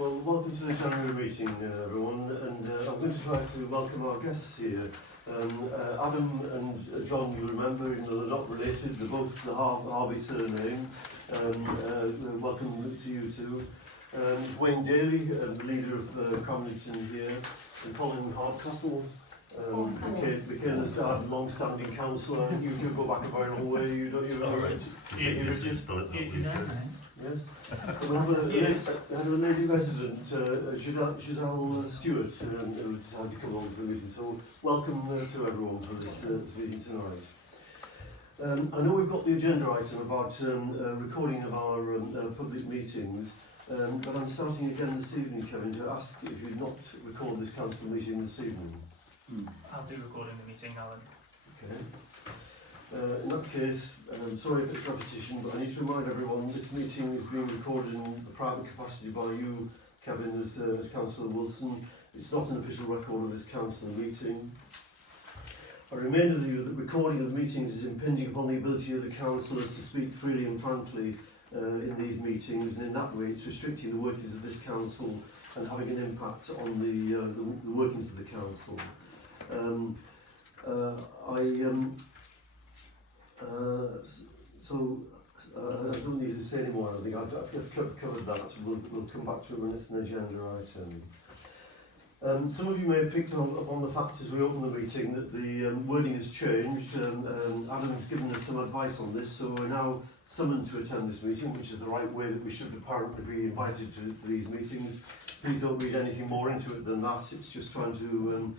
Well, welcome to the January meeting, everyone, and I'm going to try to welcome our guests here. Adam and John, you remember, even though they're not related, they're both the Harvey surname. Welcome to you too. Wayne Daly, the leader of Cramlington here, and Colin Horncastle, became a long-standing councillor. You two go back a very long way, you don't you? Right. Yes. We have a lady resident, Giselle Stewart, who decided to come along to the meeting. So welcome to everyone for this meeting tonight. I know we've got the agenda item about recording of our public meetings, but I'm starting again this evening, Kevin, to ask if you'd not record this council meeting this evening. I'll be recording the meeting, Alan. Okay. In that case, sorry if it's repetition, but I need to remind everyone this meeting is being recorded in a private capacity by you, Kevin, as Councillor Wilson. It's not an official record of this council meeting. I remind you that recording of meetings is impinging upon the ability of the councillors to speak freely and frankly in these meetings, and in that way it's restricting the workings of this council and having an impact on the workings of the council. I don't need to say any more. I think I've covered that. We'll come back to it when it's an agenda item. Some of you may have picked up on the fact as we open the meeting that the wording has changed. Adam has given us some advice on this, so we're now summoned to attend this meeting, which is the right way that we should apparently be invited to these meetings. Please don't read anything more into it than that. It's just trying to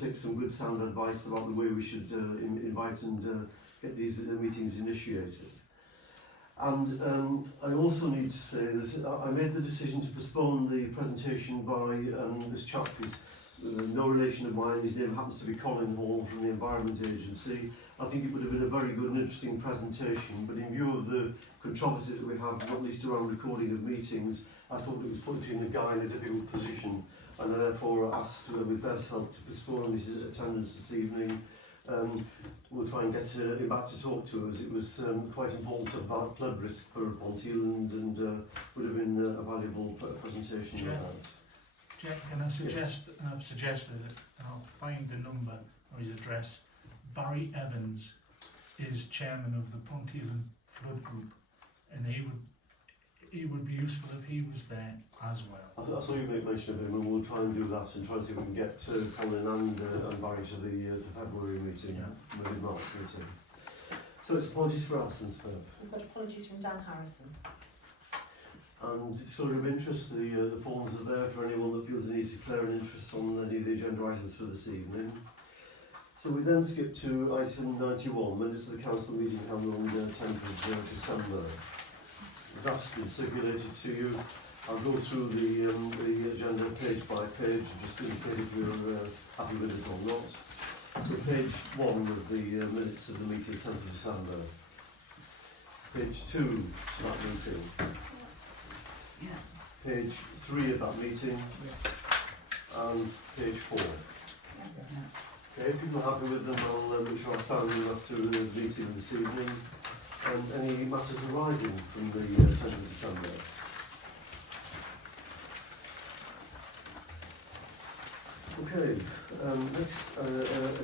take some good sound advice about the way we should invite and get these meetings initiated. And I also need to say that I made the decision to postpone the presentation by this chap who's no relation of mine. His name happens to be Colin Hall from the Environment Agency. I think it would have been a very good and interesting presentation, but in view of the controversy that we have, not least around recording of meetings, I thought it was putting the guy in a difficult position, and I therefore asked with Bev's help to postpone his attendance this evening. We'll try and get him back to talk to us. It was quite important about flood risk for Ponteland, and would have been a valuable presentation. Jen, can I suggest, and I've suggested it, and I'll find the number or his address. Barry Evans is chairman of the Ponteland Flood Group, and he would be useful if he was there as well. I saw you make mention of him, and we'll try and do that and try and see if we can get Colin and Barry to the February meeting, maybe March meeting. So it's apologies for absence, Bev. We've got apologies from Dan Harrison. And it's sort of interest, the forms are there for anyone that feels the need to declare an interest on any of the agenda items for this evening. So we then skip to item 91, minutes of the council meeting held on the 10th of December. The draft's been circulated to you. I'll go through the agenda page by page, just to indicate if you're happy with it or not. So page 1 of the minutes of the meeting 10th of December. Page 2 of that meeting. Page 3 of that meeting. And page 4. Okay, if people are happy with them, I'll make sure I sign them up to the meeting this evening. And any matters arising from the 10th of December. Okay, next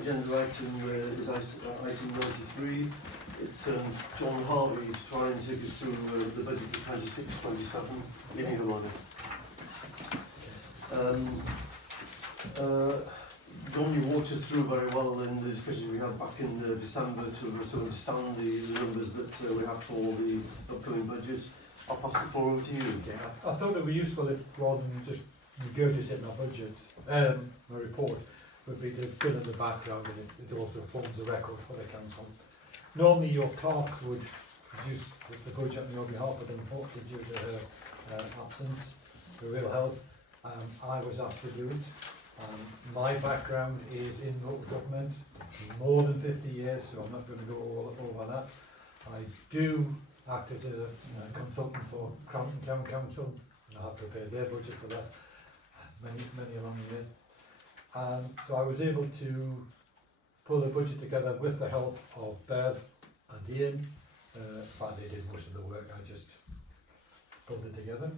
agenda item is item 93. It's John Harvey to try and take us through the budget for 26-27. Give me the money. John, you walked us through very well in the discussions we had back in December to understand the numbers that we have for the upcoming budget. I'll pass the floor over to you. Okay, I thought it would be useful if, rather than just regurgitating our budget, my report, would be to fill in the background, and it also forms a record for the council. Normally your clerk would produce the budget on your behalf, but unfortunately due to her absence, for real health, I was asked to do it. My background is in local government. It's more than 50 years, so I'm not going to go all over that. I do act as a consultant for Ponteland Town Council, and I have prepared their budget for that many along the year. So I was able to pull the budget together with the help of Bev and Ian. In fact, they did most of the work, I just pulled it together.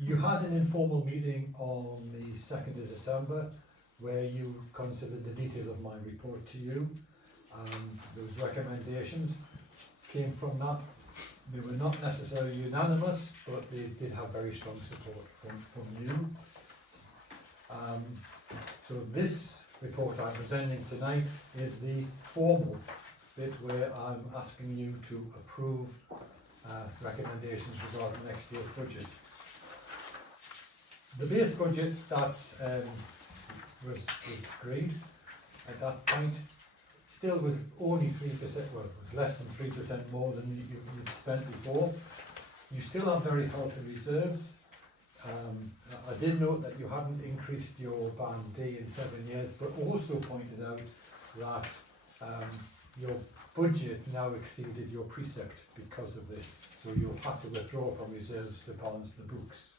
You had an informal meeting on the 2nd of December where you considered the detail of my report to you. Those recommendations came from that. They were not necessarily unanimous, but they did have very strong support from you. So this report I'm presenting tonight is the formal bit where I'm asking you to approve recommendations regarding next year's budget. The base budget that was agreed at that point still was only 3%, well, it was less than 3% more than you'd spent before. You still have very healthy reserves. I did note that you hadn't increased your band D in 7 years, but also pointed out that your budget now exceeded your precept because of this, so you'll have to withdraw from reserves to balance the books.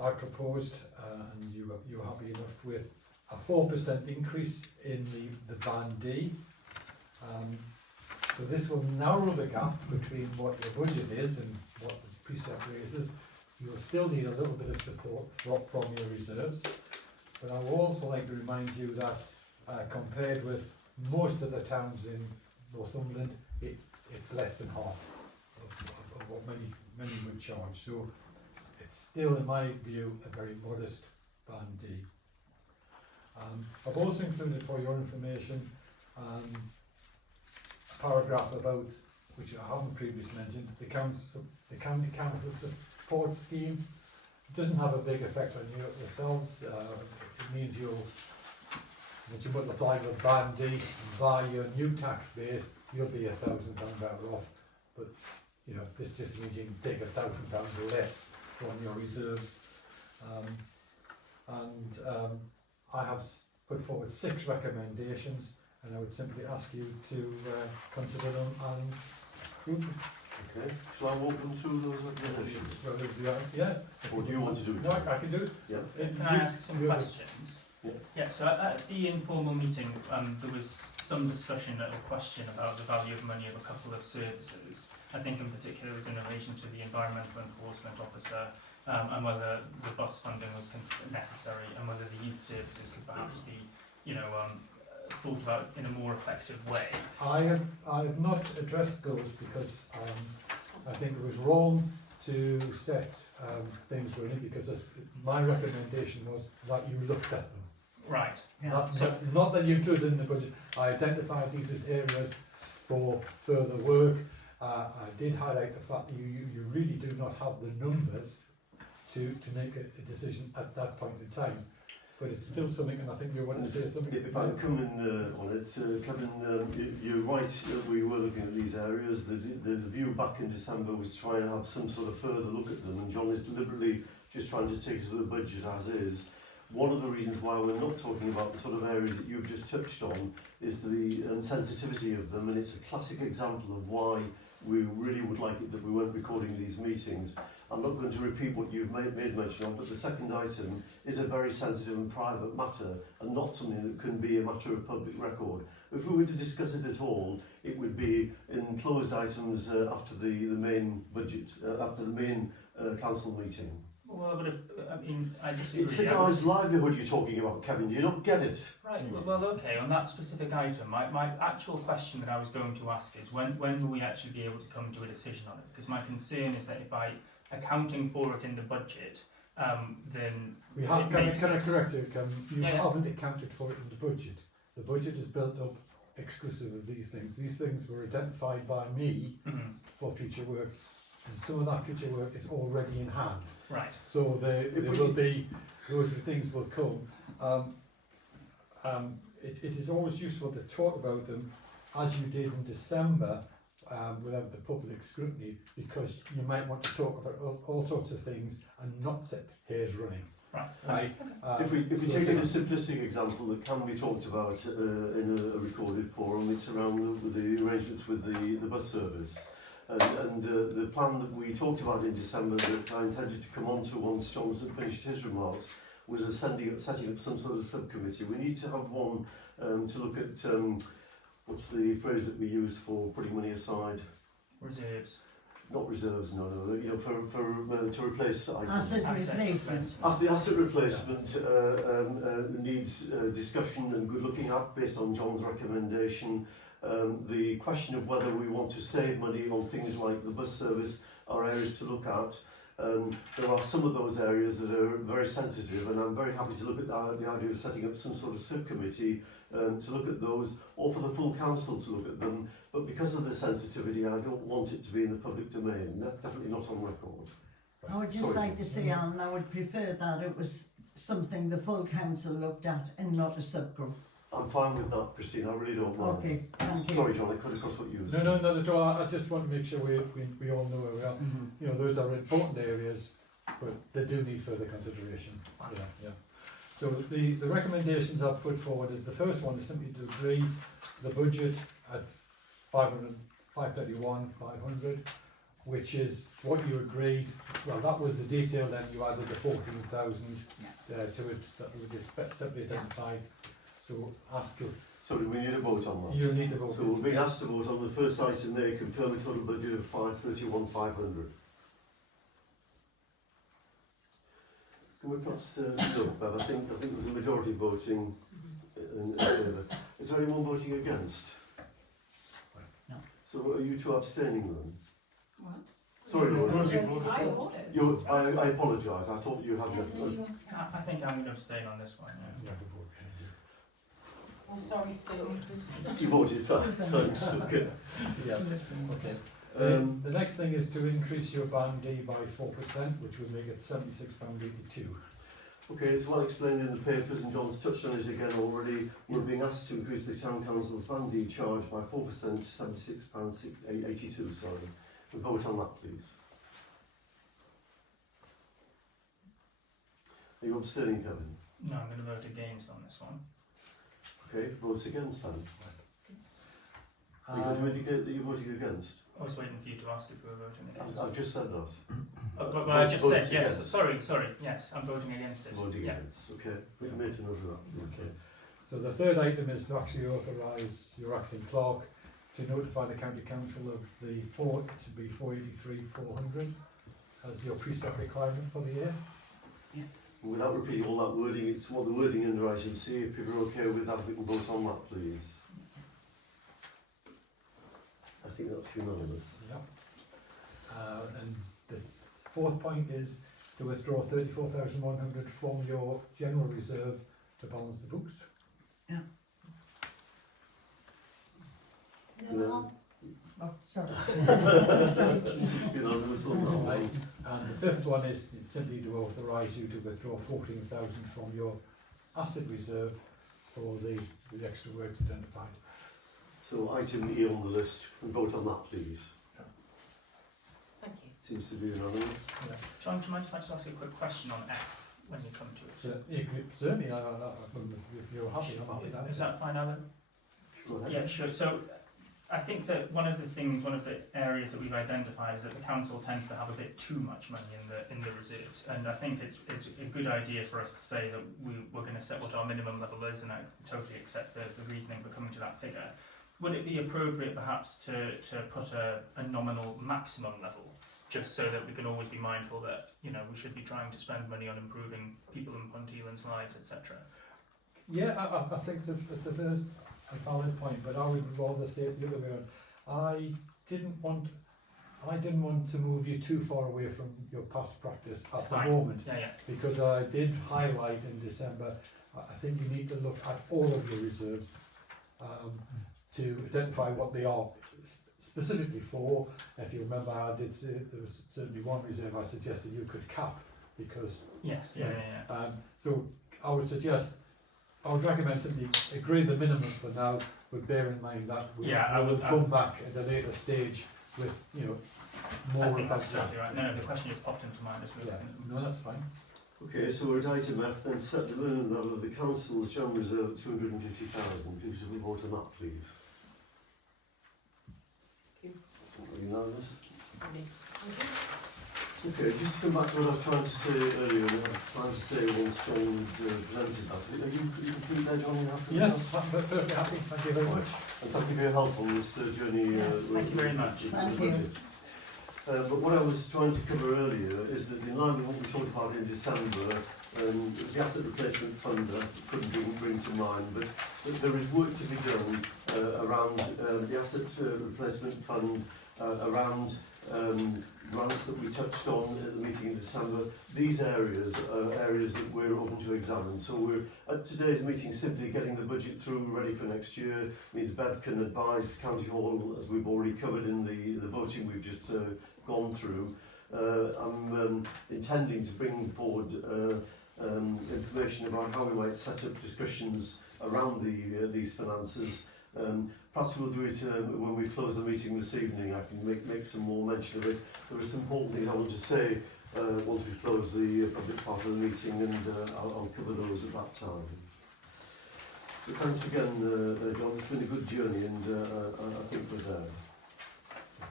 I proposed, and you were happy enough with, a 4% increase in the band D. So this will narrow the gap between what your budget is and what the precept raises. You will still need a little bit of support from your reserves, but I would also like to remind you that compared with most of the towns in Northumberland, it's less than half of what many would charge. So it's still, in my view, a very modest band D. I've also included for your information a paragraph about, which I haven't previously mentioned, the county council support scheme. It doesn't have a big effect on you yourselves. It means that you multiply the band D and by your new tax base, you'll be £1,000 better off. But you know, this just means you can take £1,000 less from your reserves. I have put forward 6 recommendations, and I would simply ask you to consider them and approve them. Okay, shall I walk them through those recommendations? Yeah. Or do you want to do it? No, I can do it. Yeah. Can I ask some questions? Yeah. So at the informal meeting, there was some discussion or question about the value of money of a couple of services. I think in particular it was in relation to the environmental enforcement officer, and whether the bus funding was necessary, and whether the youth services could perhaps be, thought about in a more effective way. I have not addressed those because I think it was wrong to set things running, because my recommendation was that you looked at them. Right. Not that you included in the budget. I identified these as areas for further work. I did highlight the fact that you really do not have the numbers to make a decision at that point in time. But it's still something, and I think you wanted to say something. If I come in on it, Kevin, you're right that we were looking at these areas. The view back in December was to try and have some sort of further look at them, and John is deliberately just trying to take us to the budget as is. One of the reasons why we're not talking about the sort of areas that you've just touched on is the sensitivity of them, and it's a classic example of why we really would like it that we weren't recording these meetings. I'm not going to repeat what you've made mention of, but the second item is a very sensitive and private matter, and not something that can be a matter of public record. If we were to discuss it at all, it would be in closed items after the main budget, after the main council meeting. Well, but I disagree. It's the guy's livelihood you're talking about, Kevin. Do you not get it? Right. Well, okay. On that specific item, my actual question that I was going to ask is when will we actually be able to come to a decision on it? Because my concern is that by accounting for it in the budget, then We have, can I correct you? You Yeah. haven't accounted for it in the budget. The budget is built up exclusive of these things. These things were identified by me for future work, and some of that future work is already in hand. Right. So there will be, those things will come. It is always useful to talk about them as you did in December, without the public scrutiny, because you might want to talk about all sorts of things and not set hairs running. Right. If we take a simplistic example that can be talked about in a recorded forum, it's around the arrangements with the bus service. And the plan that we talked about in December that I intended to come on to once Jonathan finished his remarks was setting up some sort of subcommittee. We need to have one to look at, what's the phrase that we use for putting money aside? Reserves. not reserves, no, you know, to replace items. Asset replacement. The asset replacement needs discussion and good looking at based on John's recommendation. The question of whether we want to save money on things like the bus service are areas to look at. There are some of those areas that are very sensitive, and I'm very happy to look at the idea of setting up some sort of subcommittee to look at those, or for the full council to look at them. But because of the sensitivity, I don't want it to be in the public domain, definitely not on record. I would just Sorry. like to say, Alan, I would prefer that it was something the full council looked at and not a subgroup. I'm fine with that, Christine, I really don't mind. Okay, thank you. Sorry, John, I cut across what you were saying. No, not at all. I just want to make sure we all know where we are. You know, those are important areas, but they do need further consideration. Yeah. So the recommendations I've put forward is, the first one is simply to agree the budget at 531,500, which is what you agreed. Well, that was the detail, then you added the 14,000 to it that we just separately identified. So ask if So do we need a vote on that? you need to vote. So we're being asked to vote on the first item there, confirm a total budget of 531,500. Can we perhaps look, Bev? I think there's a majority voting in favour. Is there anyone voting against? No. So are you two abstaining then? What? Sorry, Rosie. I voted. I apologise. I thought you had. I think I'm going to abstain on this one. Yeah. Oh, sorry, Sue. You voted. Susan. Thanks. Okay. Yeah. Okay. The next thing is to increase your band D by 4%, which would make it £76.82. Okay, it's well explained in the papers, and John's touched on it again already. We're being asked to increase the town council's band D charge by 4% to £76.82. Sorry. We vote on that, please. Are you abstaining, Kevin? No, I'm going to vote against on this one. Okay, votes against then. Are you going to indicate that you're voting against? I was waiting for you to ask if we were voting against. I've just said that. But I just Votes said yes. against. Sorry. Yes, I'm voting against it. Voting Yeah. against. Okay, we've made a note of that. Okay. So the third item is to actually authorise your acting clerk to notify the county council of the 483,400 as your pre-stock requirement for the year. Without repeating all that wording, it's what the wording under item C. If people are okay with that, we can vote on that, please. I think that's unanimous. Yep. And the fourth point is to withdraw 34,100 from your general reserve to balance the books. No, Oh, sorry. Unanimous on that Right. one. And the fifth one is simply to authorise you to withdraw 14,000 from your asset reserve for the extra works identified. So item E on the list, we vote on that, please. thank you. Seems to be unanimous. John, do you mind if I just ask you a quick question on F when you come to it? Certainly, if you're happy, I'm happy with that. Is that fine, Alan? Go ahead. Yeah, sure. So I think that one of the areas that we've identified is that the council tends to have a bit too much money in the reserves, and I think it's a good idea for us to say that we're going to set what our minimum level is, and I totally accept the reasoning for coming to that figure. Would it be appropriate perhaps to put a nominal maximum level, just so that we can always be mindful that, you know, we should be trying to spend money on improving people in Ponteland's lives, etc. Yeah, I think it's a valid point, but I would rather say it the other way around. I didn't want to move you too far away from your past practice at Fine. the moment, Yeah. because I did highlight in December, I think you need to look at all of your reserves to identify what they are specifically for. If you remember, I did say there was certainly one reserve I suggested you could cap, because Yes. Yeah. so I would recommend simply agree the minimum for now, but bear in mind that we will come back at a later stage with, you know, more I think that's about exactly right. No, the question just popped into mind as we were Yeah, looking at them. no, that's fine. Okay, so we're at item F, then set the minimum level of the council's general reserve at 250,000. People will vote on that, please. Thank Unanimous. Thank you. Okay, just to come back to what I was trying to say earlier, and I was trying to say once John presented that. Are you complete there, John? You happy with Yes, that? I'm perfectly happy, thank you very much. And thank you for your help on this journey. Yes, thank you very much. Thank you. But what I was trying to cover earlier is that in line with what we talked about in December, the asset replacement fund I couldn't bring to mind, but there is work to be done around the asset replacement fund, around grants that we touched on at the meeting in December. These areas are areas that we're open to examine. So we're at today's meeting simply getting the budget through, ready for next year. Means Bev can advise County Hall, as we've already covered in the voting we've just gone through. I'm intending to bring forward information about how we might set up discussions around these finances. Perhaps we'll do it when we close the meeting this evening. I can make some more mention of it. There are some important things I want to say once we close the public part of the meeting, and I'll cover those at that time. But thanks again, John. It's been a good journey, and I think we're there.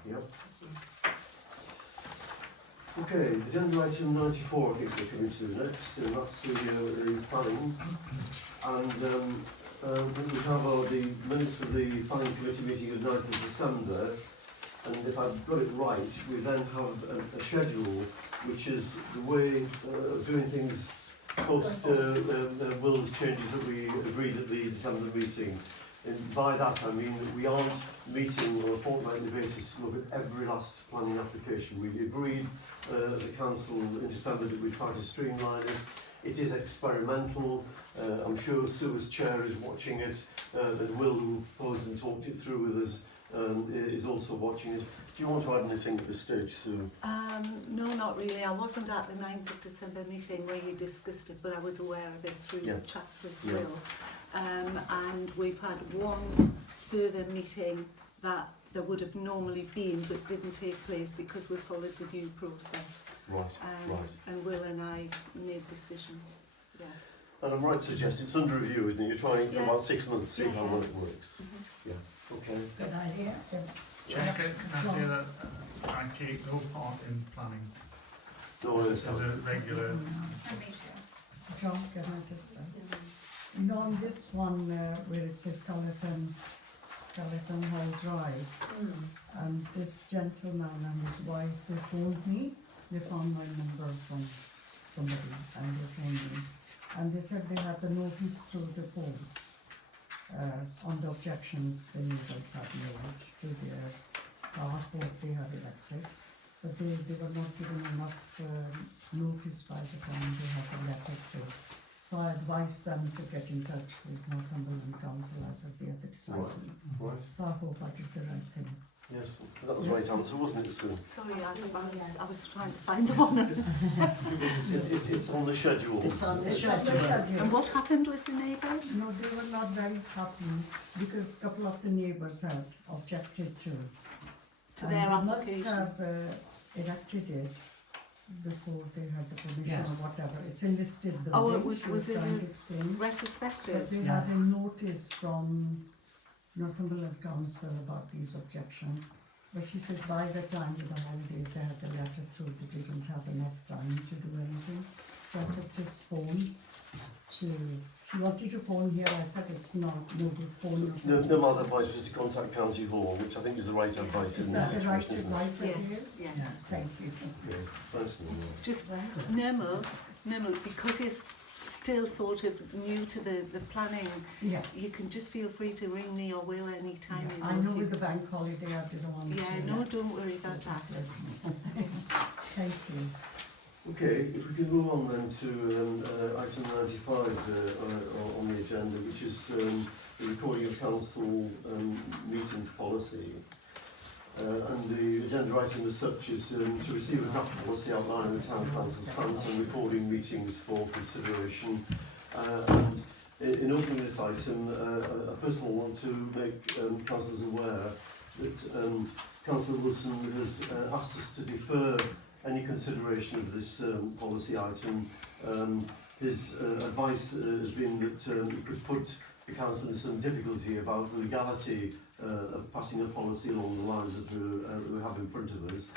Yep. Okay, agenda item 94 I think we're coming to next, and that's the planning. And we have the minutes of the planning committee meeting of 9th of December, and if I've got it right, we then have a schedule which is the way of doing things post Will's changes that we agreed at the December meeting. And by that I mean that we aren't meeting on a fortnightly basis to look at every last planning application. We agreed as a council in December that we try to streamline it. It is experimental. I'm sure Sue as chair is watching it, and Will, who posed and talked it through with us, is also watching it. Do you want to add anything at this stage, Sue? No, not really. I wasn't at the 9th of December meeting where you discussed it, but I was aware of it through chats with Will. And we've had one further meeting that there would have normally been but didn't take place because we followed the due process. Right, right. And Will and I made decisions. Yeah. And I'm right to suggest it's under review, isn't it? You're trying for about 6 months to see how well it works. Mm-hmm. Yeah, okay. Good idea. Chair, can I say that I take no part in planning No, as a regular. John, can I just you know, on this one where it says Colleton Hall Drive, and this gentleman and his wife, they phoned me. They found my number from somebody and they phoned me. And they said they had the notice through the post on the objections the neighbours had made to their carport they had erected. But they were not given enough notice by the time they had the letter through. So I advised them to get in touch with Ponteland Town Council as of the other decision. Right. So I hope I did the right thing. Yes, that was the right answer, wasn't it, Sue? Sorry, I was trying to find the one. It's on the schedule. It's on the schedule. And what happened with the neighbours? No, they were not very happy because a couple of the neighbours had objected to their they application. must have erected it before they had the permission or whatever. It's a listed building. Oh, it was it trying a to explain. retrospective? But they had a notice from Northumberland Council about these objections. But she says by the time of the holidays they had the letter through, they didn't have enough time to do anything. So I said just phone to, she wanted to phone here, I said it's not, no good phone. No matter advice was to contact County Hall, which I think is the right advice in this Is that the right situation, isn't it? advice of Yes, you? yes. Yeah, thank you. Yeah, personally, yeah. Just normal, because he's still sort of new to the planning, Yeah. you can just feel free to ring me or Will any time. I know with the bank holiday I didn't want to. Yeah, no, don't worry about that. Thank you. Okay, if we can move on then to item 95 on the agenda, which is the recording of council meetings policy. And the agenda item as such is to receive a draft policy outlining the town council's stance on recording meetings for consideration. And in opening this item, I first of all want to make councillors aware that Councillor Wilson has asked us to defer any consideration of this policy item. His advice has been that it could put the council in some difficulty about the legality of passing a policy along the lines that we have in front of us.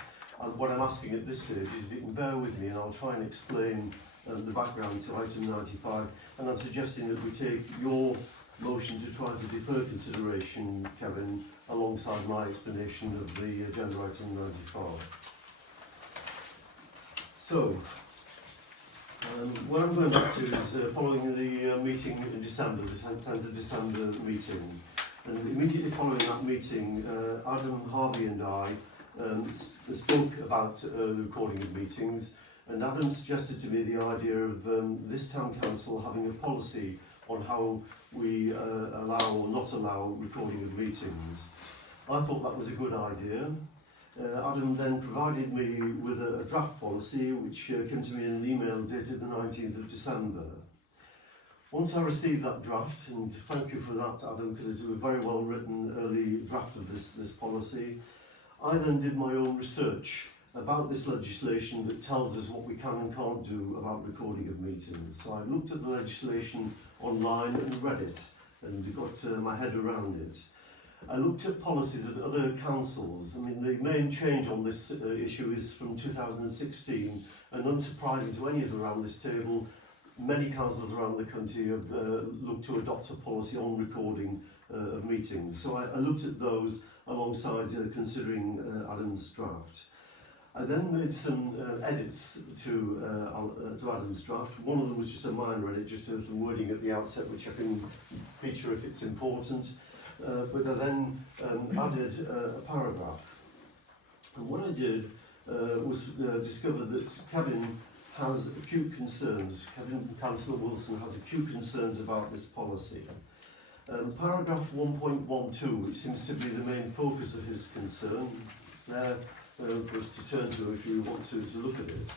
And what I'm asking at this stage is if you can bear with me and I'll try and explain the background to item 95, and I'm suggesting that we take your motion to try to defer consideration, Kevin, alongside my explanation of the agenda item 95. So, what I'm going back to is following the meeting in December, the 10th of December meeting. And immediately following that meeting, Adam, Harvey and I spoke about the recording of meetings, and Adam suggested to me the idea of this town council having a policy on how we allow or not allow recording of meetings. I thought that was a good idea. Adam then provided me with a draft policy which came to me in an email dated the 19th of December. Once I received that draft, and thank you for that, Adam, because it's a very well written early draft of this policy, I then did my own research about this legislation that tells us what we can and can't do about recording of meetings. So I looked at the legislation online and read it and got my head around it. I looked at policies of other councils. I mean, the main change on this issue is from 2016, and unsurprising to any of them around this table, many councils around the country have looked to adopt a policy on recording of meetings. So I looked at those alongside considering Adam's draft. I then made some edits to Adam's draft. One of them was just a minor edit, just some wording at the outset which I can feature if it's important. But I then added a paragraph. And what I did was discover that Kevin has acute concerns. Councillor Wilson has acute concerns about this policy. Paragraph 1.12, which seems to be the main focus of his concern, is there for us to turn to if you want to look at it.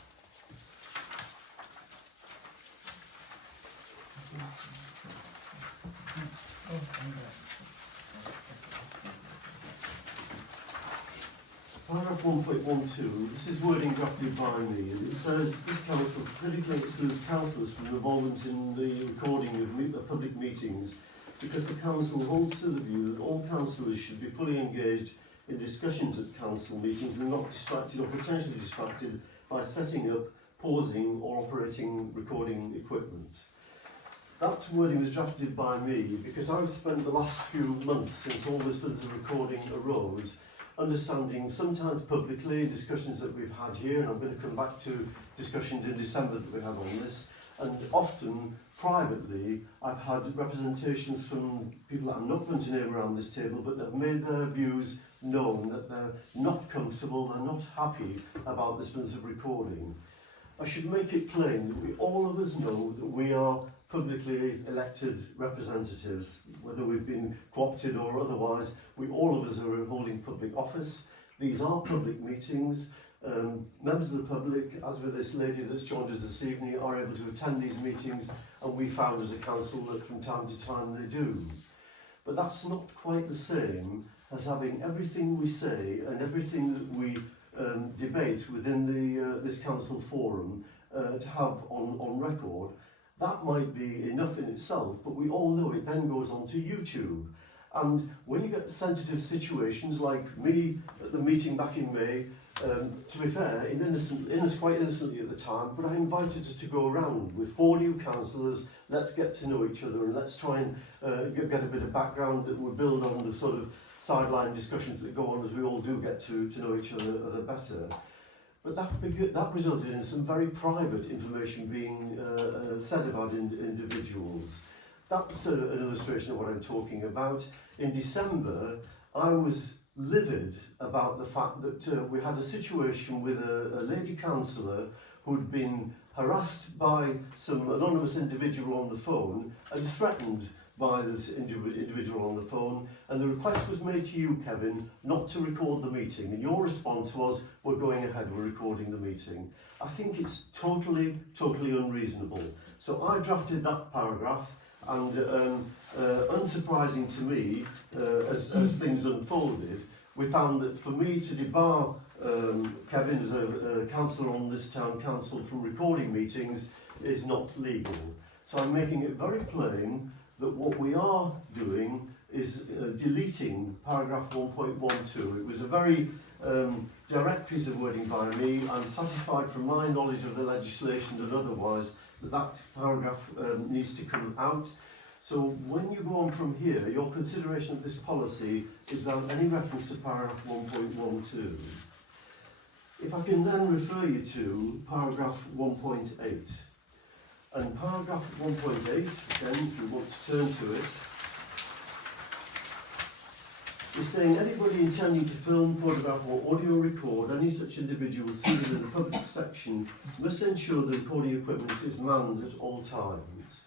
Paragraph 1.12, this is wording drafted by me, and it says this council specifically excludes councillors from involvement in the recording of public meetings because the council holds to the view that all councillors should be fully engaged in discussions at council meetings and not distracted or potentially distracted by setting up, pausing or operating recording equipment. That wording was drafted by me because I've spent the last few months since all this bit of recording arose understanding sometimes publicly discussions that we've had here, and I'm going to come back to discussions in December that we had on this, and often privately I've had representations from people that I'm not going to name around this table but that have made their views known, that they're not comfortable, they're not happy about this means of recording. I should make it plain that all of us know that we are publicly elected representatives, whether we've been co-opted or otherwise. All of us are holding public office. These are public meetings. Members of the public, as with this lady that's joined us this evening, are able to attend these meetings, and we found as a council that from time to time they do. But that's not quite the same as having everything we say and everything that we debate within this council forum to have on record. That might be enough in itself, but we all know it then goes onto YouTube. And when you get sensitive situations like me at the meeting back in May, to be fair, quite innocently at the time, but I invited us to go around with 4 new councillors. Let's get to know each other and let's try and get a bit of background that will build on the sort of sideline discussions that go on as we all do get to know each other better. But that resulted in some very private information being said about individuals. That's an illustration of what I'm talking about. In December, I was livid about the fact that we had a situation with a lady councillor who'd been harassed by some anonymous individual on the phone and threatened by this individual on the phone, and the request was made to you, Kevin, not to record the meeting, and your response was, we're going ahead, we're recording the meeting. I think it's totally unreasonable. So I drafted that paragraph, and unsurprising to me, as things unfolded, we found that for me to debar Kevin as a councillor on this town council from recording meetings is not legal. So I'm making it very plain that what we are doing is deleting paragraph 1.12. It was a very direct piece of wording by me. I'm satisfied from my knowledge of the legislation and otherwise that paragraph needs to come out. So when you go on from here, your consideration of this policy is without any reference to paragraph 1.12. If I can then refer you to paragraph 1.8. And paragraph 1.8, then, if you want to turn to it, is saying anybody intending to film, photograph or audio record any such individual seen in the public section must ensure the recording equipment is manned at all times.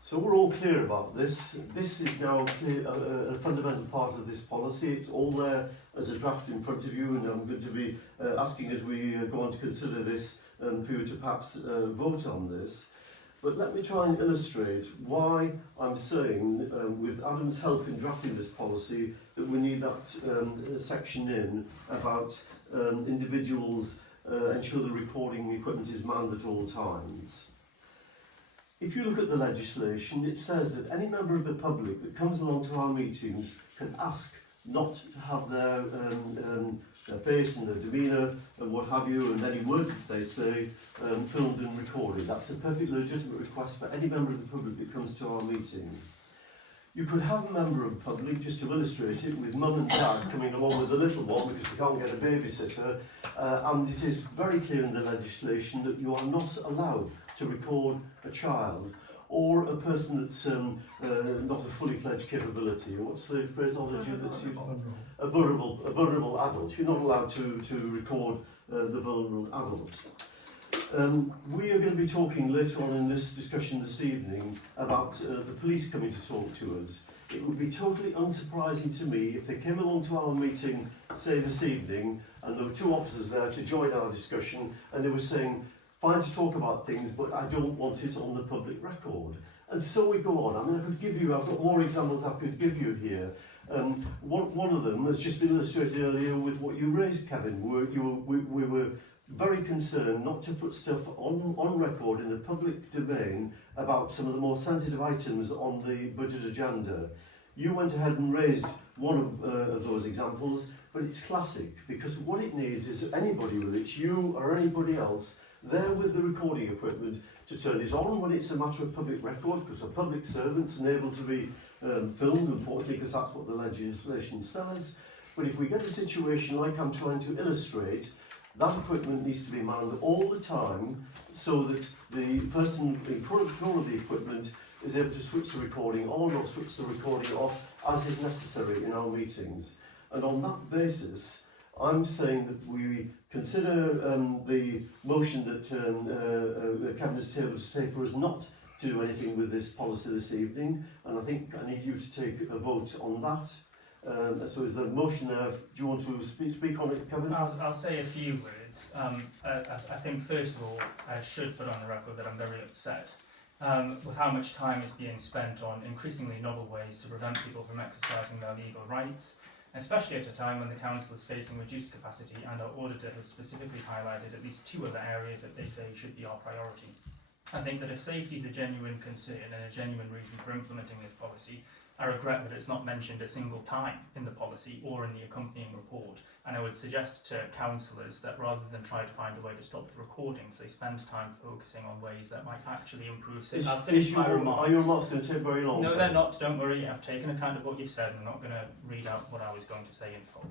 So we're all clear about this. This is now clear, a fundamental part of this policy. It's all there as a draft in front of you, and I'm going to be asking as we go on to consider this for you to perhaps vote on this. But let me try and illustrate why I'm saying, with Adam's help in drafting this policy, that we need that section in about individuals ensure the recording equipment is manned at all times. If you look at the legislation, it says that any member of the public that comes along to our meetings can ask not to have their face and their demeanour and what have you, and any words that they say filmed and recorded. That's a perfectly legitimate request for any member of the public that comes to our meeting. You could have a member of the public, just to illustrate it, with mum and dad coming along with the little one because they can't get a babysitter, and it is very clear in the legislation that you are not allowed to record a child or a person that's not a fully fledged capability. What's the phraseology that's used? A vulnerable adult. You're not allowed to record the vulnerable adult. We are going to be talking later on in this discussion this evening about the police coming to talk to us. It would be totally unsurprising to me if they came along to our meeting, say this evening, and there were two officers there to join our discussion, and they were saying, fine to talk about things, but I don't want it on the public record. And so we go on. I mean, I've got more examples I could give you here. One of them has just been illustrated earlier with what you raised, Kevin. We were very concerned not to put stuff on record in the public domain about some of the more sensitive items on the budget agenda. You went ahead and raised one of those examples, but it's classic, because what it needs is anybody with it, you or anybody else, there with the recording equipment to turn it on when it's a matter of public record, because a public servant's able to be filmed, unfortunately, because that's what the legislation says. But if we get a situation like I'm trying to illustrate, that equipment needs to be manned all the time so that the person in control of the equipment is able to switch the recording on or switch the recording off as is necessary in our meetings. And on that basis, I'm saying that we consider the motion that Kevin has tabled to say for us not to do anything with this policy this evening, and I think I need you to take a vote on that. So is the motion there? Do you want to speak on it, Kevin? I'll say a few words. I think first of all I should put on the record that I'm very upset with how much time is being spent on increasingly novel ways to prevent people from exercising their legal rights, especially at a time when the Council is facing reduced capacity and our auditor has specifically highlighted at least two other areas that they say should be our priority. I think that if safety is a genuine concern and a genuine reason for implementing this policy, I regret that it's not mentioned a single time in the policy or in the accompanying report, and I would suggest to councillors that rather than try to find a way to stop the recordings, they spend time focusing on ways that might actually improve safety. I'll finish my remarks. Are your remarks going to take very long? No, they're not, don't worry. I've taken account of what you've said and I'm not going to read out what I was going to say in full.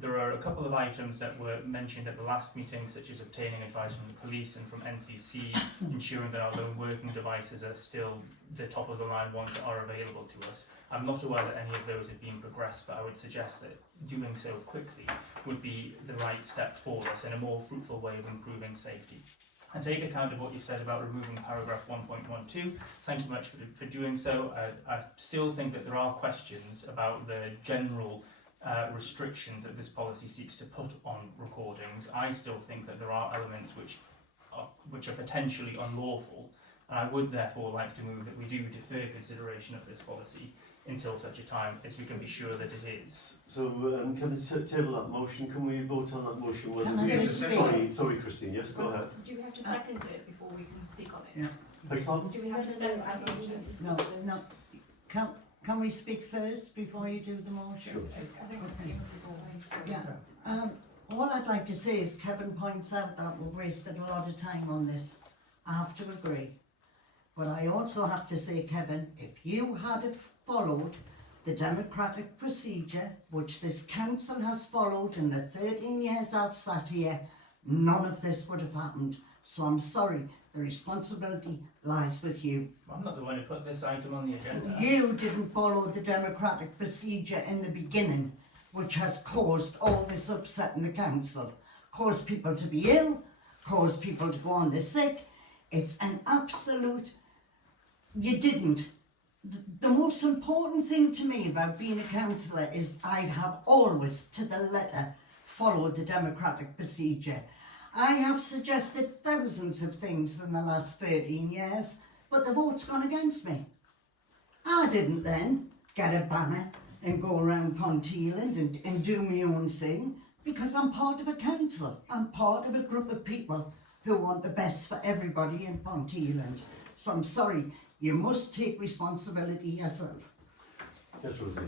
There are a couple of items that were mentioned at the last meeting, such as obtaining advice from the police and from NCC, ensuring that our lone working devices are still the top of the line ones that are available to us. I'm not aware that any of those have been progressed, but I would suggest that doing so quickly would be the right step for us and a more fruitful way of improving safety. I take account of what you said about removing paragraph 1.12. Thank you much for doing so. I still think that there are questions about the general restrictions that this policy seeks to put on recordings. I still think that there are elements which are potentially unlawful, and I would therefore like to move that we do defer consideration of this policy until such a time as we can be sure that it is. So can we table that motion? Can we vote on that motion? Sorry, Christine, yes, go ahead. Do you have to second it before we can speak on it? Yeah. Beg your pardon? Do we have to second it? No. Can we speak first before you do the motion? Sure. I think Christine was before. Yeah. What I'd like to say is Kevin points out that we've wasted a lot of time on this. I have to agree. But I also have to say, Kevin, if you had followed the democratic procedure which this council has followed in the 13 years I've sat here, none of this would have happened. So I'm sorry, the responsibility lies with you. I'm not the one who put this item on the agenda. You didn't follow the democratic procedure in the beginning, which has caused all this upset in the council. Caused people to be ill, caused people to go on the sick. It's an absolute... You didn't. The most important thing to me about being a councillor is I have always, to the letter, followed the democratic procedure. I have suggested thousands of things in the last 13 years, but the vote's gone against me. I didn't then get a banner and go around Ponteland and do my own thing, because I'm part of a council. I'm part of a group of people who want the best for everybody in Ponteland. So I'm sorry, you must take responsibility yourself. Yes, Rosie.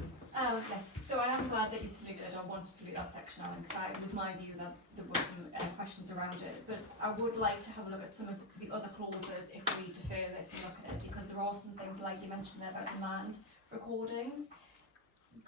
Yes, so I am glad that you deleted it. I wanted to delete that section, Alan, because it was my view that there were some questions around it. But I would like to have a look at some of the other clauses if we defer this and look at it, because there are some things like you mentioned there about demand recordings.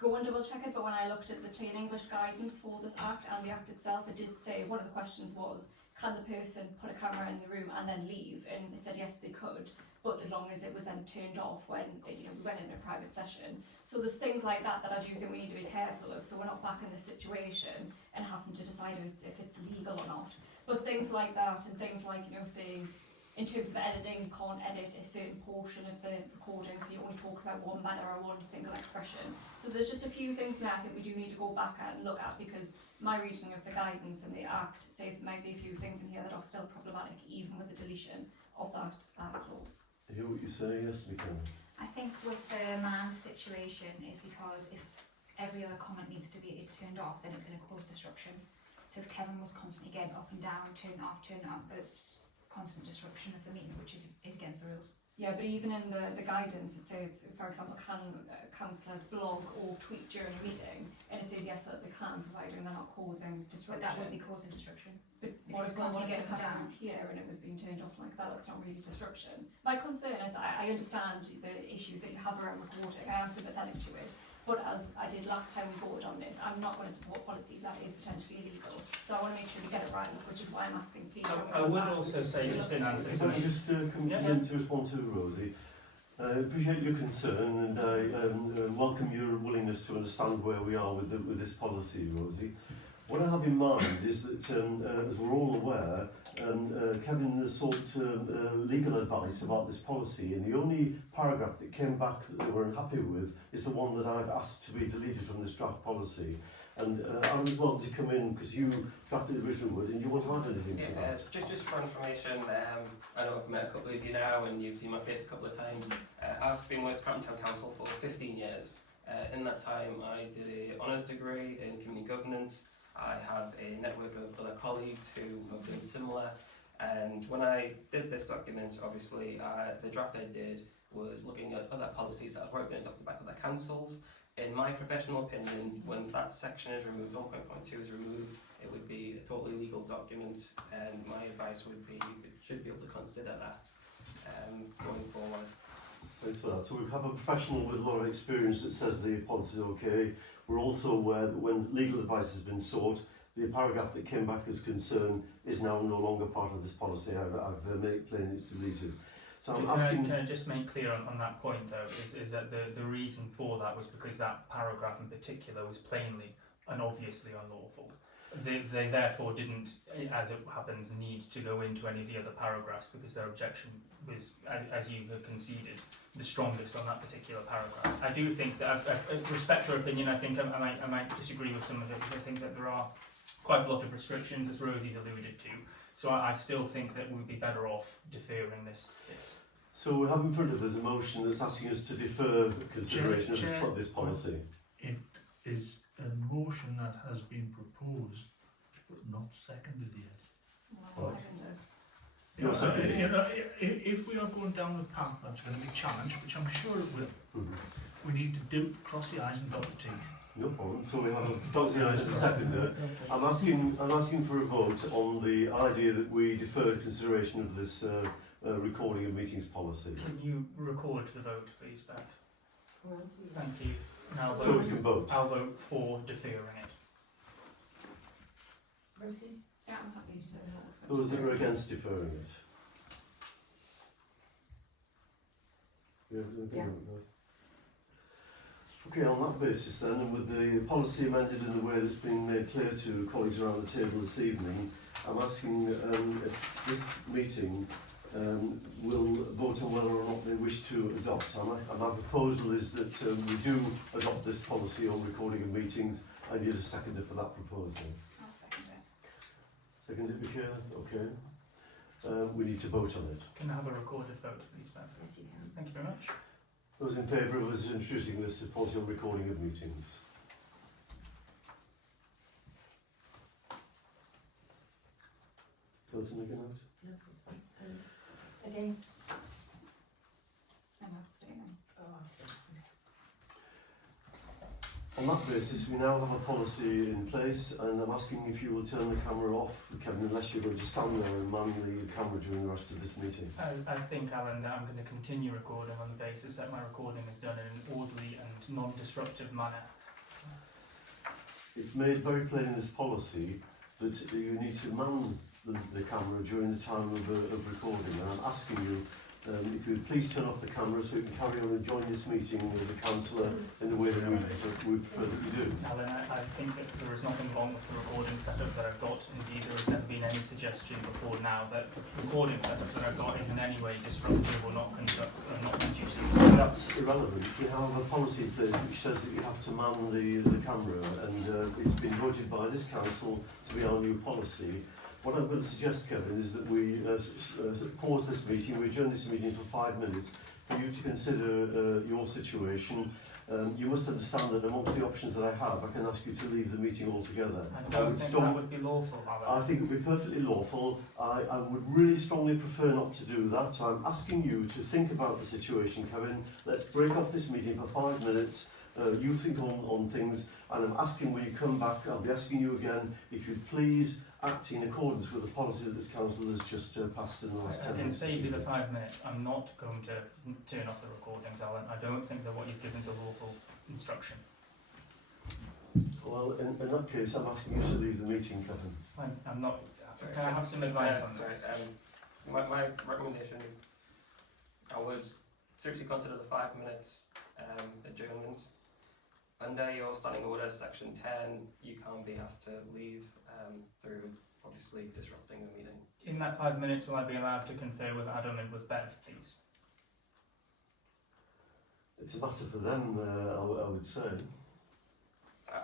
Go and double check it, but when I looked at the plain English guidance for this act and the act itself, it did say one of the questions was, can the person put a camera in the room and then leave? And it said yes, they could, but as long as it was then turned off when we went into a private session. So there's things like that that I do think we need to be careful of, so we're not back in this situation and having to decide if it's legal or not. But things like that, and things like, saying in terms of editing, you can't edit a certain portion of the recording, so you only talk about one manner or one single expression. So there's just a few things there I think we do need to go back and look at, because my reading of the guidance and the Act says there might be a few things in here that are still problematic, even with the deletion of that clause. I hear what you're saying, yes, McKenna. I think with the manned situation is because if every other comment needs to be turned off, then it's going to cause disruption. So if Kevin was constantly getting up and down, turn it off, but it's just constant disruption of the meeting, which is against the rules. Yeah, but even in the guidance, it says, for example, can councillors blog or tweet during a meeting? And it says yes, that they can, providing they're not causing disruption. But that would be causing disruption. But If what it was if one constantly of the getting down. cameras here and it was being turned off like that? That's not really disruption. My concern is I understand the issues that you have around recording. I am sympathetic to it. But as I did last time we voted on this, I'm not going to support policy that is potentially illegal. So I want to make sure we get it right, which is why I'm asking, please. I would also say, just in answer If to I can just come Yeah, in to respond to Rosie. I appreciate your concern, and I welcome your willingness to understand where we are with this policy, Rosie. What I have in mind is that, as we're all aware, Kevin has sought legal advice about this policy, and the only paragraph that came back that they were unhappy with is the one that I've asked to be deleted from this draft policy. And I was wanting to come in because you drafted the original word and you want to add anything to that. Just for information, I know I've met a couple of you now and you've seen my face a couple of times. I've been with Ponteland Town Council for 15 years. In that time I did an honours degree in community governance. I have a network of other colleagues who have done similar, and when I did this document, obviously the draft I did was looking at other policies that have already been adopted by other councils. In my professional opinion, when that section is removed, 1.2 is removed, it would be a totally legal document, and my advice would be you should be able to consider that going forward. Thanks for that. So we have a professional with a lot of experience that says the policy is okay. We're also aware that when legal advice has been sought, the paragraph that came back as concern is now no longer part of this policy. I've made it plain it's deleted. So I'm asking... Can I just make clear on that point though, is that the reason for that was because that paragraph in particular was plainly and obviously unlawful. They therefore didn't, as it happens, need to go into any of the other paragraphs because their objection was, as you have conceded, the strongest on that particular paragraph. I do think that, respect your opinion, I think I might disagree with some of it because I think that there are quite a lot of restrictions, as Rosie's alluded to. So I still think that we'd be better off deferring this. So we have in front of us a motion that's asking us to defer consideration of this policy. It is a motion that has been proposed but not seconded yet. What? You seconding. know, if we are going down the path that's going to be challenged, which I'm sure it will, we need to cross the I's and dot the T's. No problem. So we have a proposal and a seconder. I'm asking for a vote on the idea that we defer consideration of this recording of meetings policy. Can you record the vote, please, Beth? Thank you. Now So we can vote. I'll vote for deferring it. Rosie? Yeah, I'm happy to. Those that are against deferring it? Yeah. Okay, on that basis then, and with the policy amended in the way that's been made clear to colleagues around the table this evening, I'm asking if this meeting will vote on whether or not they wish to adopt. And my proposal is that we do adopt this policy on recording of meetings. I need a seconder for that proposal. I'll second it. Second it, Michaela? Okay. We need to vote on it. Can I have a recorded vote, please, Ben? Yes, you can. Thank you very much. Those in favour of us introducing this policy on recording of meetings? Vote to make a note? No, that's fine. Against? I'm abstaining. Oh, I see. On that basis, we now have a policy in place, and I'm asking if you will turn the camera off, Kevin, unless you're going to stand there and man the camera during the rest of this meeting. I think, Alan, that I'm going to continue recording on the basis that my recording is done in an orderly and non-disruptive manner. It's made very plain in this policy that you need to man the camera during the time of recording, and I'm asking you if you would please turn off the camera so we can carry on and join this meeting as a councillor in the way that we prefer that you do. Alan, I think that there is nothing wrong with the recording setup that I've got. Indeed, there has never been any suggestion before now that the recording setup that I've got is in any way disruptive or not conducive. That's irrelevant. We have a policy in place which says that you have to man the camera, and it's been voted by this council to be our new policy. What I'm going to suggest, Kevin, is that we pause this meeting, we adjourn this meeting for 5 minutes for you to consider your situation. You must understand that amongst the options that I have, I can ask you to leave the meeting altogether. I don't think that would be lawful, Alan. I think it would be perfectly lawful. I would really strongly prefer not to do that. I'm asking you to think about the situation, Kevin. Let's break off this meeting for 5 minutes. You think on things, and I'm asking when you come back, I'll be asking you again if you'd please act in accordance with the policy that this council has just passed in the last 10 I can minutes. save you the 5 minutes. I'm not going to turn off the recordings, Alan. I don't think that what you've given is a lawful instruction. Well, in that case, I'm asking you to leave the meeting, Kevin. I'm not. Sorry, Can I have some advice on sorry, this? my recommendation, I would seriously consider the 5 minutes adjournment. Under your standing order, section 10, you can't be asked to leave through obviously disrupting the meeting. In that 5 minutes, will I be allowed to confer with Adam and with Bev, please? It's a matter for them, I would say.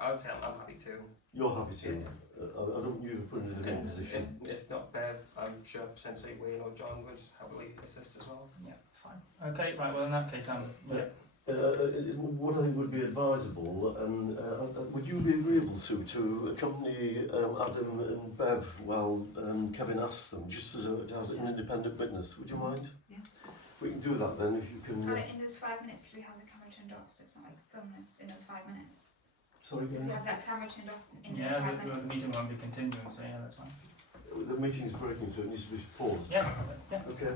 I would say I'm happy to. You're happy to. I don't want you to put in a different position. If not Bev, I'm sure potentially Wayne or John would happily assist as well. Yeah, fine. Okay, right, well in that case, What I think would be advisable, and would you be agreeable, Sue, to accompany Adam and Bev while Kevin asks them, just as an independent witness? Would you mind? Yeah. We can do that then, if you can. In those 5 minutes, could we have the camera turned off so it's not like filming us in those 5 minutes? Sorry, Could we again? have that camera turned off in those yeah, 5 the minutes? meeting won't be continuing, so yeah, that's fine. The meeting's breaking, so it needs to be paused. Yeah, yeah. Okay.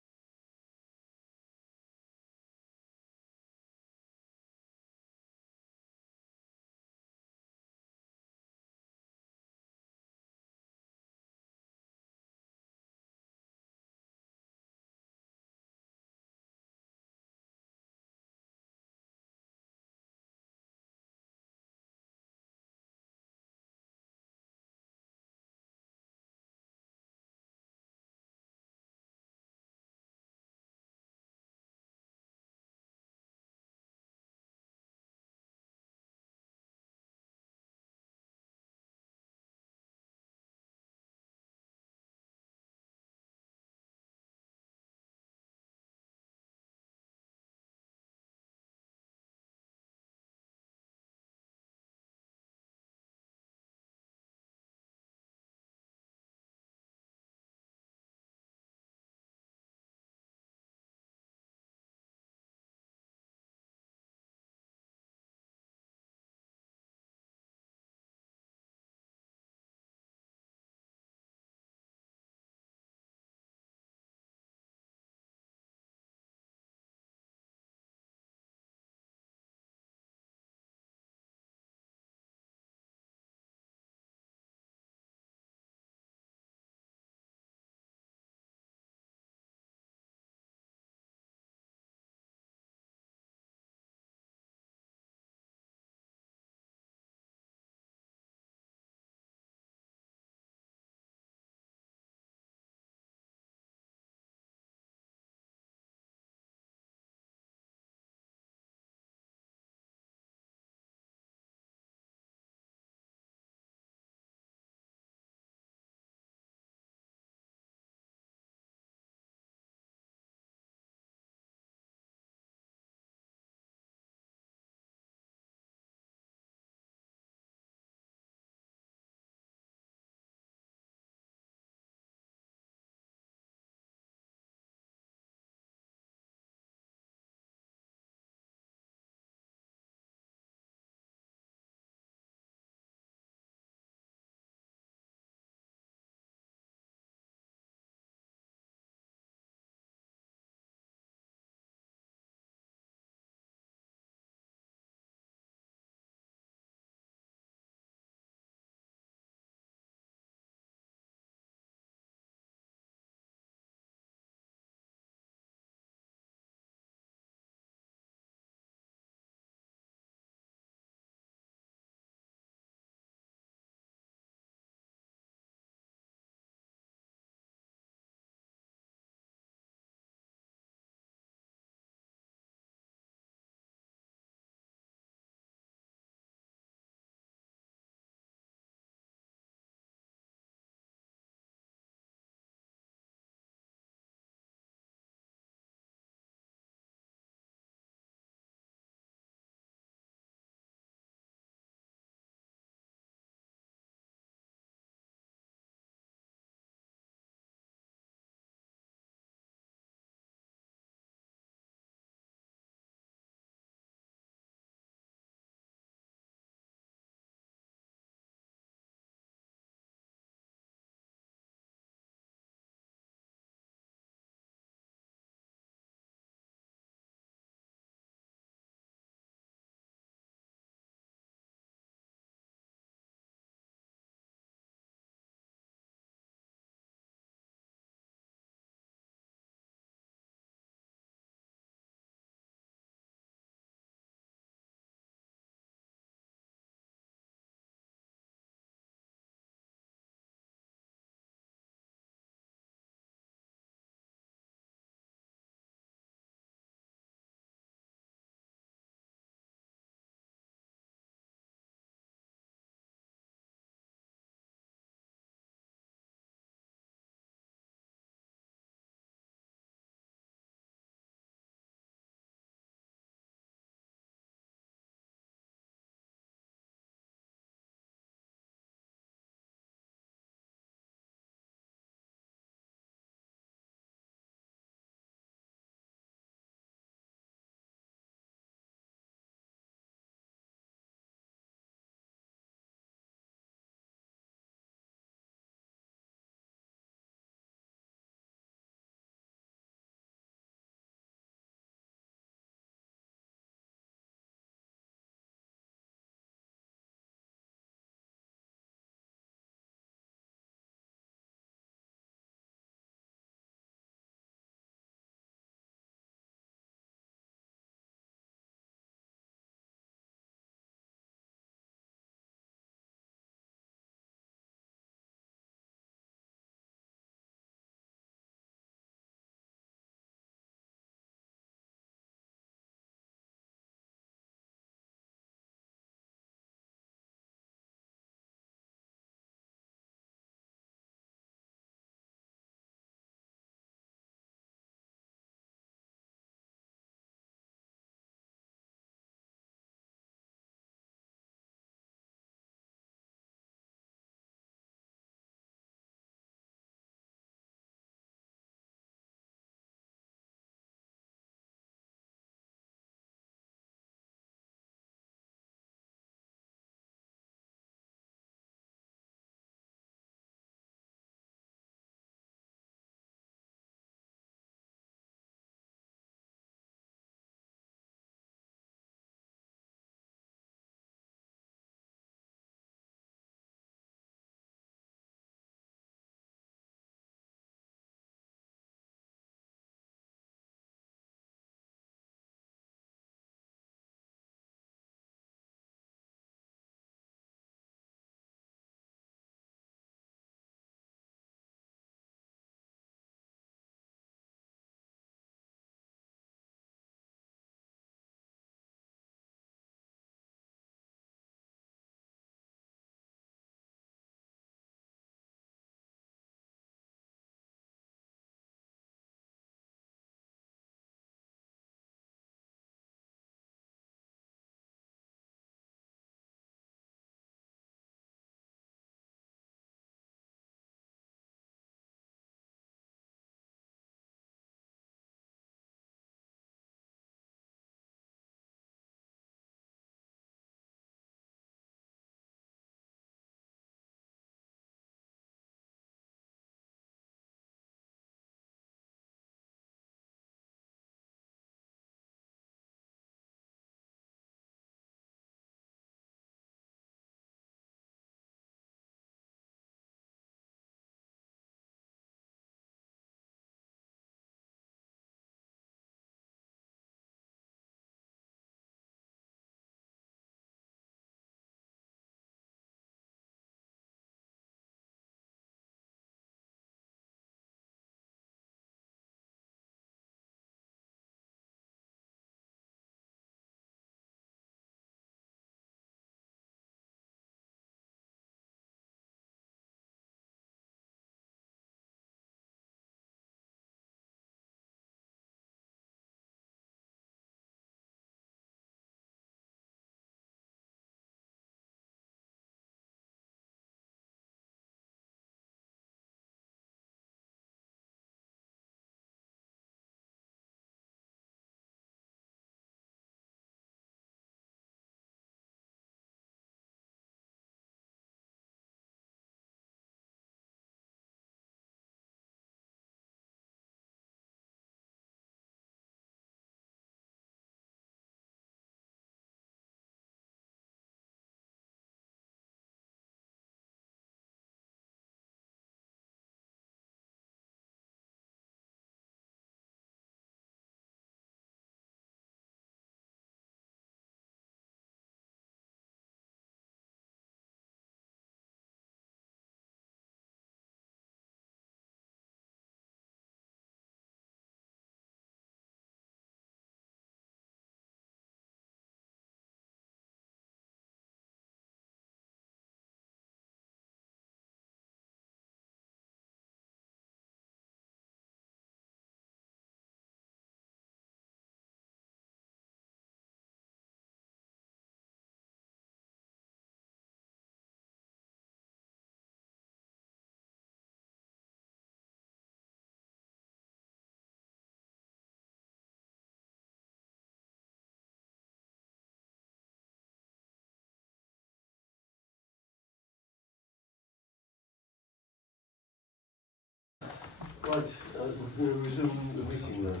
Right, we're going to resume the meeting then.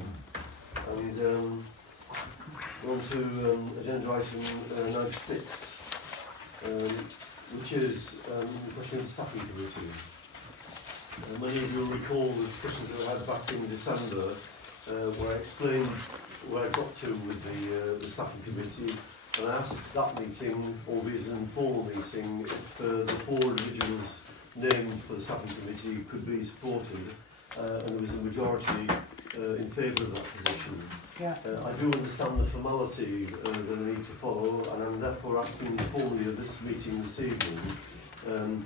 And we're on to agenda item 96, which is the question of the staffing committee. Many of you will recall the discussions that we had back in December, where I explained where I got to with the staffing committee, and I asked that meeting, albeit an informal meeting, if the 4 individuals named for the staffing committee could be supported, and there was a majority in favour of that position. Yeah. I do understand the formality that I need to follow, and I'm therefore asking formally at this meeting this evening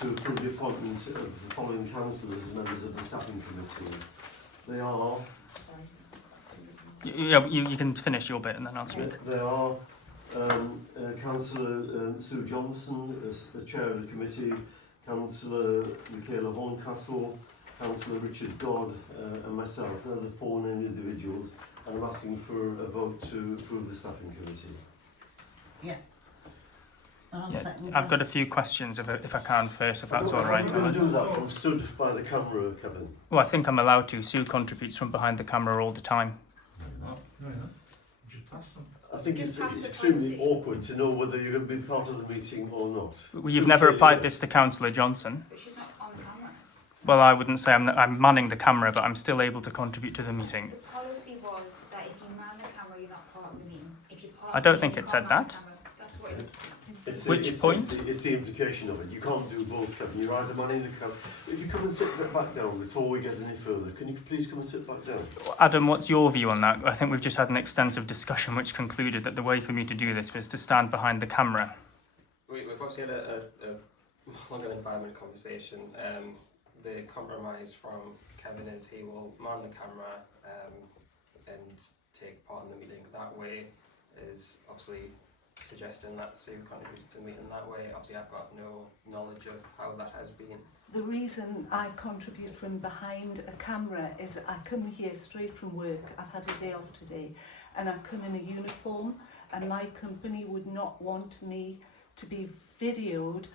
to approve the appointment of the following councillors as members of the staffing committee. They are... You can finish your bit and then I'll speak. They are Councillor Sue Johnson as the chair of the committee, Councillor Michaela Horncastle, Councillor Richard Dodd and myself. They're the 4 named individuals, and I'm asking for a vote to approve the staffing committee. Yeah. I've got a few questions if I can first, if that's all right. Are you going to do that from stood by the camera, Kevin? Well, I think I'm allowed to. Sue contributes from behind the camera all the time. No. Just pass them. I think Just it's pass the extremely policy. awkward to know whether you're going to be part of the meeting or not. Well, you've never applied this to Councillor Johnson. But she's not on the camera. Well, I wouldn't say I'm manning the camera, but I'm still able to contribute to the meeting. The policy was that if you man the camera, you're not part of the meeting. If you're part I of the don't think meeting, it you said can't man that. the camera. That's what it's... Which point? It's the implication of it. You can't do both, Kevin. You're either manning the camera. If you come and sit back down before we get any further, can you please come and sit back down? Adam, what's your view on that? I think we've just had an extensive discussion which concluded that the way for me to do this was to stand behind the camera. We've obviously had a longer than 5 minute conversation. The compromise from Kevin is he will man the camera and take part in the meeting. That way is obviously suggesting that Sue contributes to the meeting that way. Obviously I've got no knowledge of how that has been. The reason I contribute from behind a camera is that I come here straight from work. I've had a day off today, and I come in a uniform, and my company would not want me to be videoed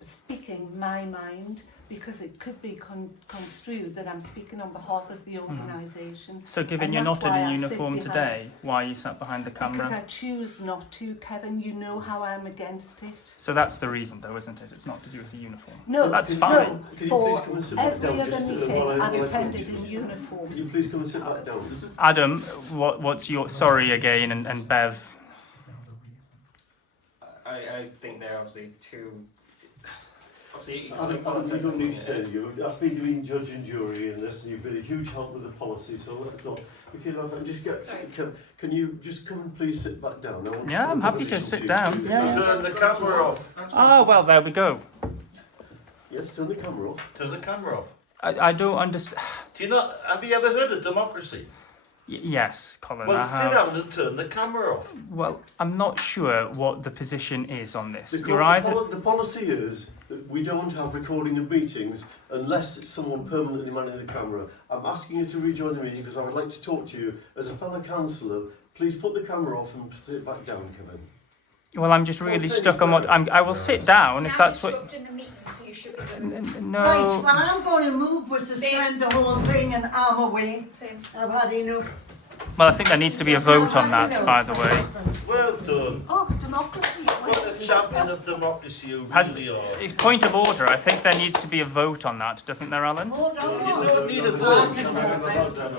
speaking my mind, because it could be construed that I'm speaking on behalf of the organisation. So given And you're that's not in why a I sit uniform behind- today, why are you sat behind the Because camera? I choose not to, Kevin. You know how I'm against it. So that's the reason though, isn't it? It's not to do with the uniform. No, That's Can fine. no. you please For come and sit back every down? other just, meeting while I I've talk attended to you? in uniform. Can you please come and sit back down? Adam, what's your... Sorry again, and Bev. I think they're obviously two... Obviously, You don't need to say you. That's been doing judge and jury in this, and you've been a huge help with the policy. So let's go. Okay, love, and just get. Can you just come and please sit back down? Yeah, I'm happy to sit down. Yeah. Turn the camera off. Oh, well, there we go. Yes, turn the camera off. Turn the camera off. I don't understand. Do you not? Have you ever heard of democracy? Yes, Colin, Well, I sit have. down and turn the camera off. Well, I'm not sure what the position is on this. The policy is that we don't have recording of meetings unless it's someone permanently manning the camera. I'm asking you to rejoin the meeting because I would like to talk to you as a fellow councillor. Please put the camera off and sit back down, Kevin. Well, I'm just really stuck on what I will sit down if that's what. disrupting the meeting, so you should be Right, No. well, I'm going to move for suspend the whole thing and I'm away. Same. I've had enough. Well, I think there needs to be a vote on that, by the way. Well done. Oh, democracy. What a champion of democracy you Has, really are. it's point of order. I think there needs to be a vote on that, doesn't there, Alan? Hold on. You don't need a vote.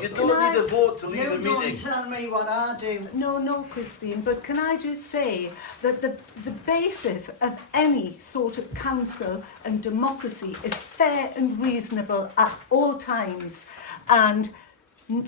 You don't need a vote to leave a You don't meeting. tell me what I do. No, Christine, but can I just say that the basis of any sort of council and democracy is fair and reasonable at all times. And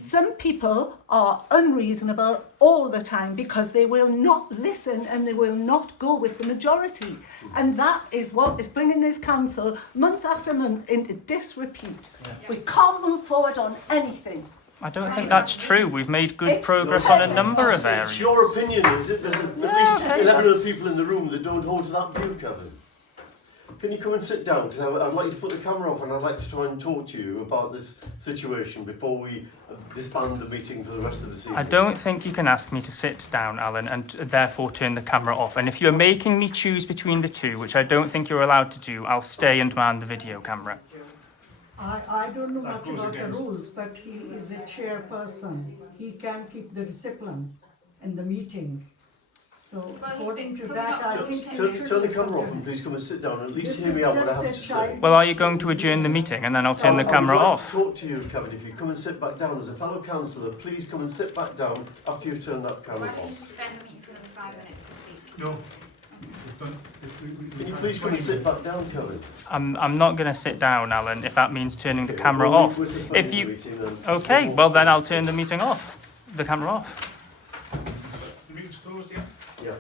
some people are unreasonable all the time because they will not listen and they will not go with the majority. And that is what is bringing this council month after month into disrepute. We can't move forward on anything. I don't think that's true. We've made good progress on a number of areas. It's your opinion, is it? There's at least okay, 11 other that's- people in the room that don't hold to that view, Kevin. Can you come and sit down? Because I'd like you to put the camera off and I'd like to try and talk to you about this situation before we disband the meeting for the rest of the season. I don't think you can ask me to sit down, Alan, and therefore turn the camera off. And if you're making me choose between the two, which I don't think you're allowed to do, I'll stay and man the video camera. I don't know That much goes about the against- rules, but he is a chairperson. He can keep the discipline in the meeting. So Well, he's according been to coming that, up I close think to- you Turn, should turn the listen camera to off and him. please come and sit down and at least This hear is me out what I just have a to say. child- Well, are you going to adjourn the meeting and then I'll turn the I camera would like off? to talk to you, Kevin. If you come and sit back down as a fellow councillor, please come and sit back down after you've turned that Why camera don't you off. suspend the meeting for another 5 minutes to speak? No. Can you please come and sit back down, Kevin? I'm not going to sit down, Alan, if that means turning the Okay, camera well, off. we're suspending If the you... meeting then. Okay, well then I'll turn the meeting off. The camera off. The meeting's closed, yeah? Yeah.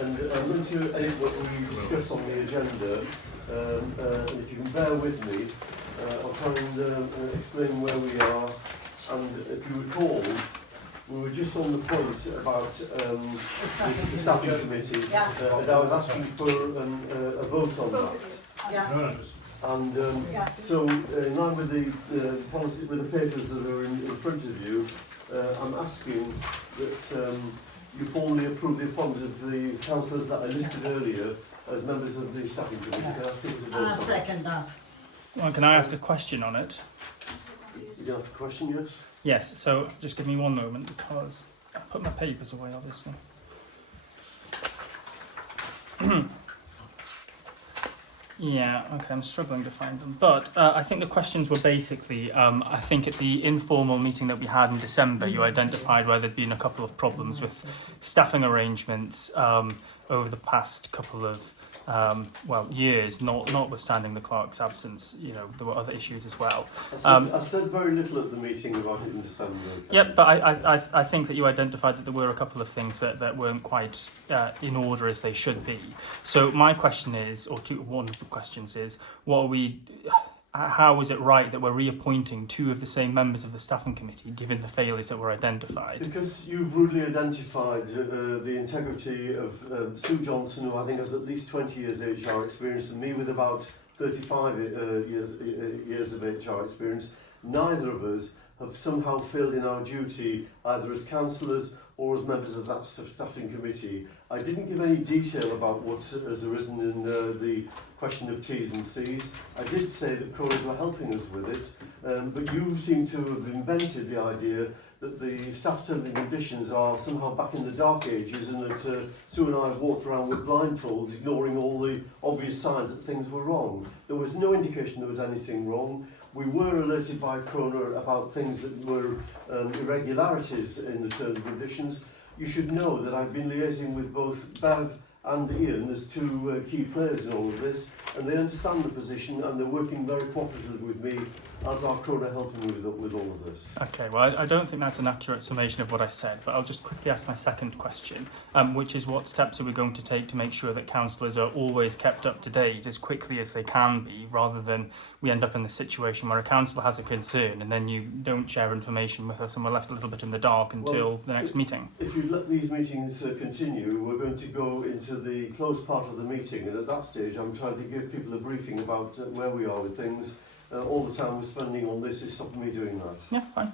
and I'm going to edit what we discussed on the agenda, and if you can bear with me, I'll try and explain where we are. And if you recall, we were just on the point about the staffing committee, and I was asking for a vote on that. Yeah. And so, in line with the policy, with the papers that are in front of you, I'm asking that you formally approve the appointment of the councillors that I listed earlier as members of the staffing committee. Can I ask people to vote on I that? second that. Well, can I ask a question on it? You can ask a question, yes? Yes, so just give me one moment because I put my papers away, obviously. Yeah, okay, I'm struggling to find them. But I think the questions were basically, I think at the informal meeting that we had in December, you identified where there'd been a couple of problems with staffing arrangements over the past couple of years, notwithstanding the clerk's absence. You know, there were other issues as well. I said very little at the meeting about it in December. Yep, but I think that you identified that there were a couple of things that weren't quite in order as they should be. So my question is, one of the questions is, how is it right that we're reappointing two of the same members of the staffing committee, given the failures that were identified? Because you've rudely identified the integrity of Sue Johnson, who I think has at least 20 years HR experience, and me with about 35 years of HR experience. Neither of us have somehow failed in our duty, either as councillors or as members of that staffing committee. I didn't give any detail about what has arisen in the question of T's and C's. I did say that Crows were helping us with it, but you seem to have invented the idea that the staff terms and conditions are somehow back in the dark ages, and that Sue and I have walked around with blindfolds, ignoring all the obvious signs that things were wrong. There was no indication there was anything wrong. We were alerted by Croner about things that were irregularities in the terms and conditions. You should know that I've been liaising with both Bev and Ian as two key players in all of this, and they understand the position and they're working very cooperatively with me as our Croner helping with all of this. Okay, well, I don't think that's an accurate summation of what I said, but I'll just quickly ask my second question, which is what steps are we going to take to make sure that councillors are always kept up to date as quickly as they can be, rather than we end up in the situation where a councillor has a concern and then you don't share information with us and we're left a little bit in the dark until the next meeting. If you let these meetings continue, we're going to go into the closed part of the meeting, and at that stage I'm trying to give people a briefing about where we are with things. All the time we're spending on this is stopping me doing that. Yeah, fine.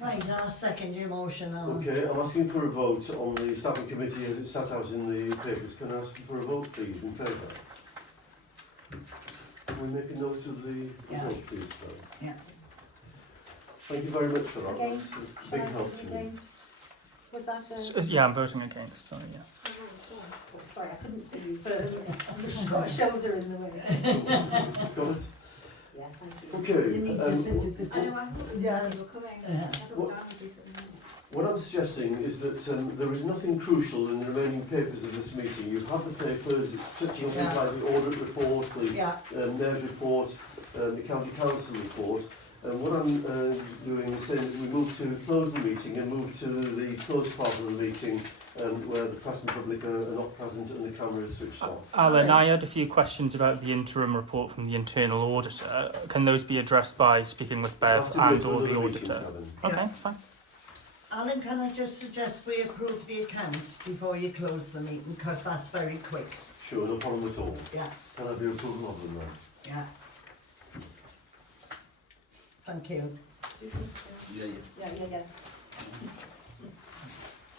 Right, I'll second your motion, Alan. Okay, I'm asking for a vote on the staffing committee as it's set out in the papers. Can I ask you for a vote, please, in favour? Can we make a note of the result, please, though? Yeah. Thank you very much for that. Against? That's a big help to me. Against? Was that Yeah, I'm voting against, sorry, yeah. Oh, sorry, I couldn't see you further. I've got a shoulder in the way. Got it? Yeah, thank you. Okay. You need to sit at the I top. know, I thought it was Yeah. when you were coming. Yeah. I thought What- that would be something. What I'm suggesting is that there is nothing crucial in the remaining papers of this meeting. You've had the papers, it's touching on things like the audit report, the Yeah, NERD report, the county council report. And what I'm doing is saying that we move to close the meeting and move to the closed part of the meeting where the press and public are not present and the camera is switched off. Alan, I had a few questions about the interim report from the internal auditor. Can those be addressed by speaking with You have Bev to go and to or the another meeting, auditor? Kevin. Okay, fine. Alan, can I just suggest we approve the accounts before you close the meeting, because that's very quick. Sure, no problem at all. Yeah, Can I have your approval of them then? yeah. Thank you. Yeah.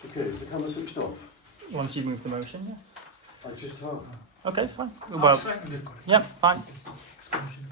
Okay, is the camera switched off? Once you move the motion, yeah. I just have. Okay, fine. I'll Well, second it. yeah, fine. Exclusion.